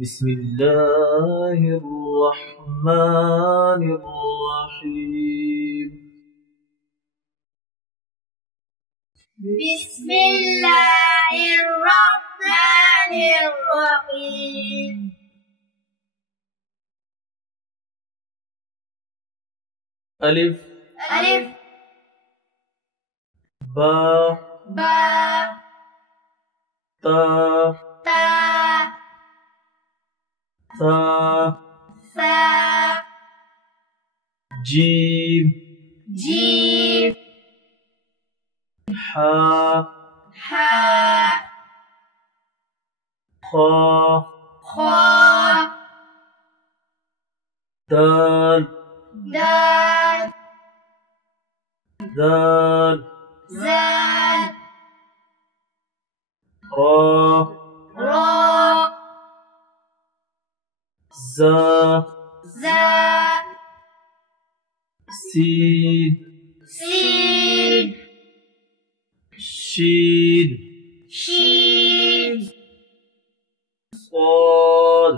بسم الله الرحمن الرحيم. بسم الله الرحمن الرحيم. ألف ألف با با تا تا ثا ثا جيم جيم حا حا خا خا دال دال ذال زال را را زا زا سين سين شين شين صاد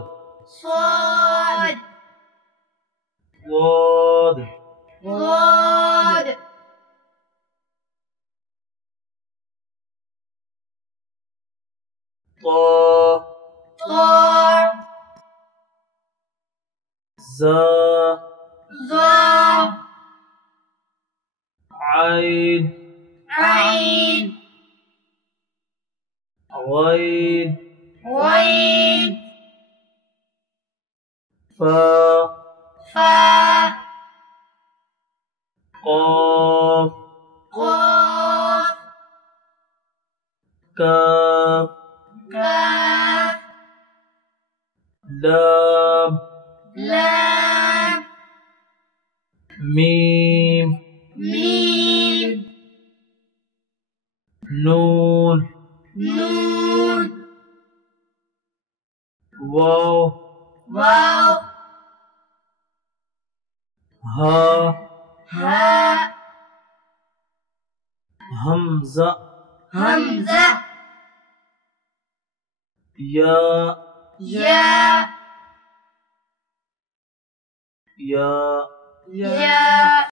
صاد ضاد ضاد طا طا زا ظا عين عين غين غين فا فا قاف قاف كاف كاف لام لام ميم ميم نون نون واو واو ها ها همزة همزة يا يا يا يا